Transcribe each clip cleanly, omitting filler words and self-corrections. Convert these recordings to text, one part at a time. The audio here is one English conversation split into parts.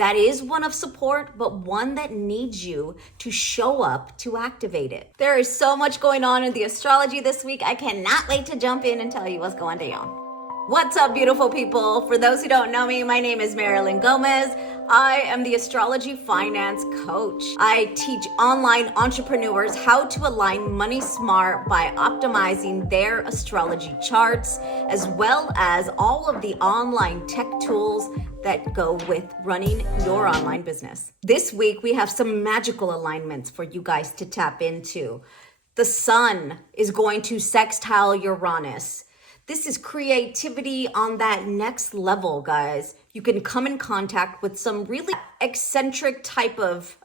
that is one of support, but one that needs you to show up to activate it. There is so much going on in the astrology this week. I cannot wait to jump in and tell you what's going down. What's up, beautiful people? For those who don't know me, my name is Marilyn Gomez. I am the Astrology Finance Coach. I teach online entrepreneurs how to align money smart by optimizing their astrology charts, as well as all of the online tech tools that go with running your online business. This week, we have some magical alignments for you guys to tap into. The sun is going to sextile Uranus. This is creativity on that next level, guys. You can come in contact with some really eccentric type of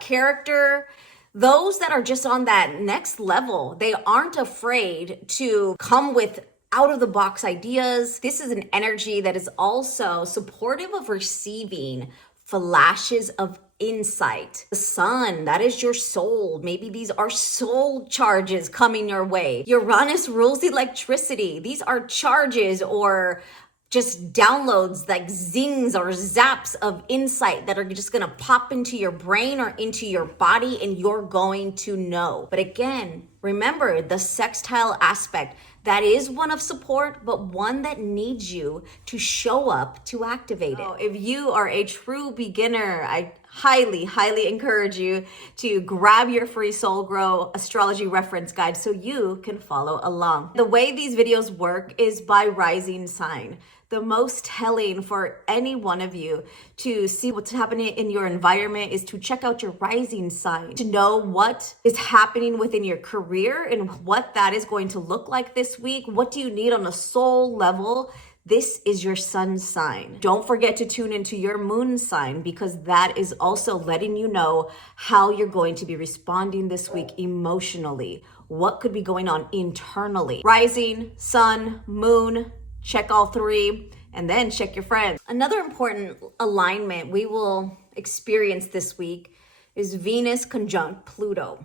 character. Those that are just on that next level, they aren't afraid to come with out-of-the-box ideas. This is an energy that is also supportive of receiving flashes of insight. The sun, that is your soul. Maybe these are soul charges coming your way. Uranus rules electricity. These are charges or just downloads, like zings or zaps of insight that are just gonna pop into your brain or into your body, and you're going to know. But again, remember the sextile aspect. That is one of support, but one that needs you to show up to activate it. If you are a true beginner, I highly encourage you to grab your free Soul Grow astrology reference guide so you can follow along. The way these videos work is by rising sign. The most telling for any one of you to see what's happening in your environment is to check out your rising sign, to know what is happening within your career and what that is going to look like this week. What do you need on a soul level? This is your sun sign. Don't forget to tune into your moon sign, because that is also letting you know how you're going to be responding this week emotionally. What could be going on internally? Rising, sun, moon, check all three, and then check your friends. Another important alignment we will experience this week is Venus conjunct Pluto.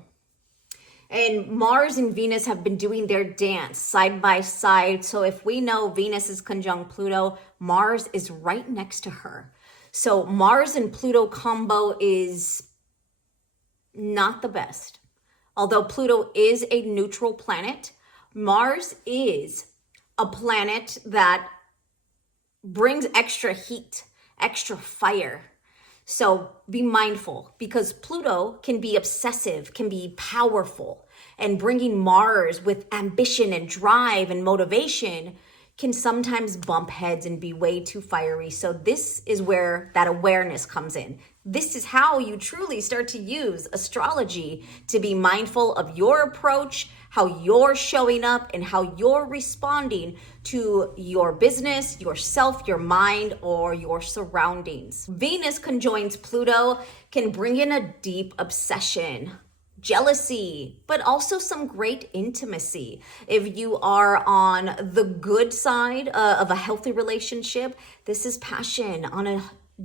And Mars and Venus have been doing their dance side by side. So if we know Venus is conjunct Pluto, Mars is right next to her. So Mars and Pluto combo is not the best. Although Pluto is a neutral planet, Mars is a planet that brings extra heat, extra fire. So be mindful, because Pluto can be obsessive, can be powerful, and bringing Mars with ambition and drive and motivation can sometimes bump heads and be way too fiery. So this is where that awareness comes in. This is how you truly start to use astrology to be mindful of your approach, how you're showing up, and how you're responding to your business, yourself, your mind, or your surroundings. Venus conjoins Pluto can bring in a deep obsession, jealousy, but also some great intimacy. If you are on the good side of a healthy relationship, this is passion on a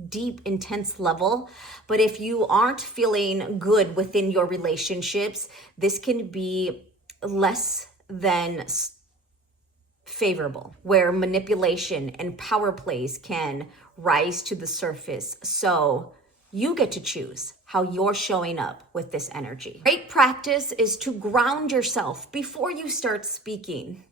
deep, intense level. But if you aren't feeling good within your relationships, this can be less than favorable, where manipulation and power plays can rise to the surface. So you get to choose how you're showing up with this energy. Great practice is to ground yourself before you start speaking.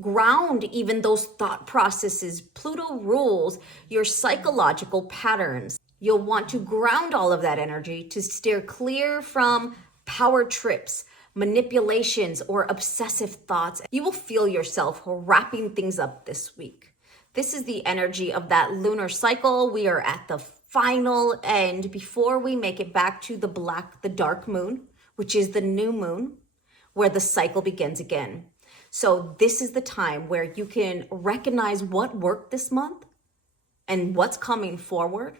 Ground even those thought processes. Pluto rules your psychological patterns. You'll want to ground all of that energy to steer clear from power trips, manipulations, or obsessive thoughts. You will feel yourself wrapping things up this week. This is the energy of that lunar cycle. We are at the final end before we make it back to the dark moon, which is the new moon, where the cycle begins again. So this is the time where you can recognize what worked this month and what's coming forward.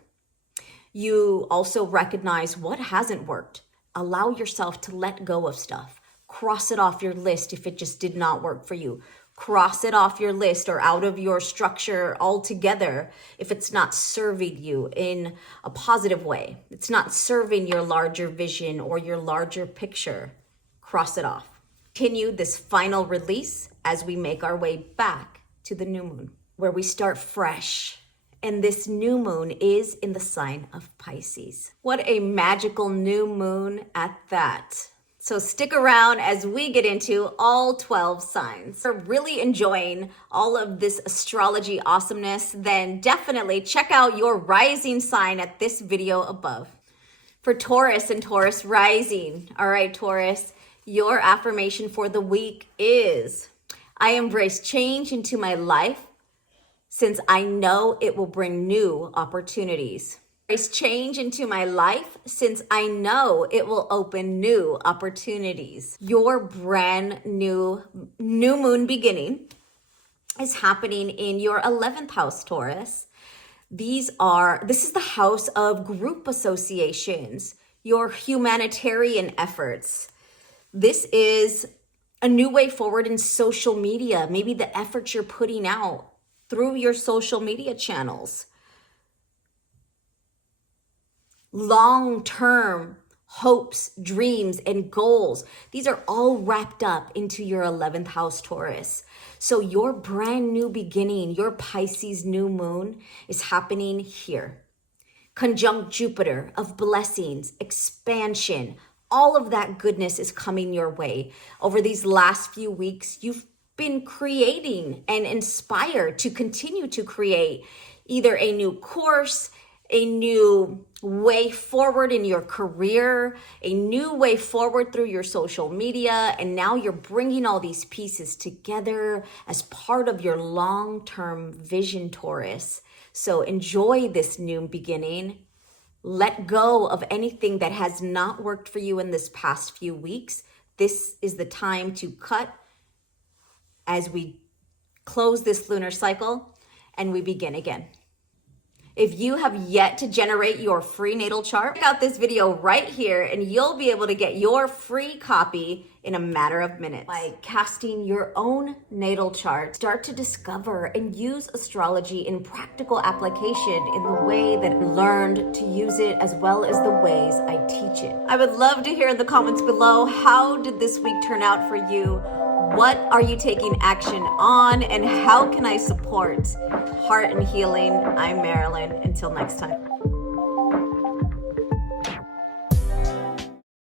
You also recognize what hasn't worked. Allow yourself to let go of stuff. Cross it off your list if it just did not work for you. Cross it off your list or out of your structure altogether if it's not serving you in a positive way. It's not serving your larger vision or your larger picture. Cross it off. Continue this final release as we make our way back to the new moon, where we start fresh And this new moon is in the sign of Pisces. What a magical new moon at that. So stick around as we get into all 12 signs. If you're really enjoying all of this astrology awesomeness, then definitely check out your rising sign at this video above. For Taurus and Taurus rising, all right, Taurus, your affirmation for the week is, I embrace change into my life since I know it will bring new opportunities. Change into my life since I know it will open new opportunities. Your brand new moon beginning is happening in your 11th house, Taurus. This is the house of group associations, your humanitarian efforts. This is a new way forward in social media, maybe the efforts you're putting out through your social media channels. Long-term hopes, dreams, and goals. These are all wrapped up into your 11th house, Taurus. So your brand new beginning, your Pisces new moon is happening here. Conjunct Jupiter of blessings, expansion, all of that goodness is coming your way. Over these last few weeks, you've been creating and inspired to continue to create either a new course, a new way forward in your career, a new way forward through your social media, and now you're bringing all these pieces together as part of your long-term vision, Taurus. So enjoy this new beginning. Let go of anything that has not worked for you in this past few weeks. This is the time to cut as we close this lunar cycle and we begin again. If you have yet to generate your free natal chart, check out this video right here and you'll be able to get your free copy in a matter of minutes. By casting your own natal chart, start to discover and use astrology in practical application in the way that I learned to use it, as well as the ways I teach it. I would love to hear in the comments below, how did this week turn out for you? What are you taking action on, and how can I support heart and healing? I'm Marilyn. Until next time.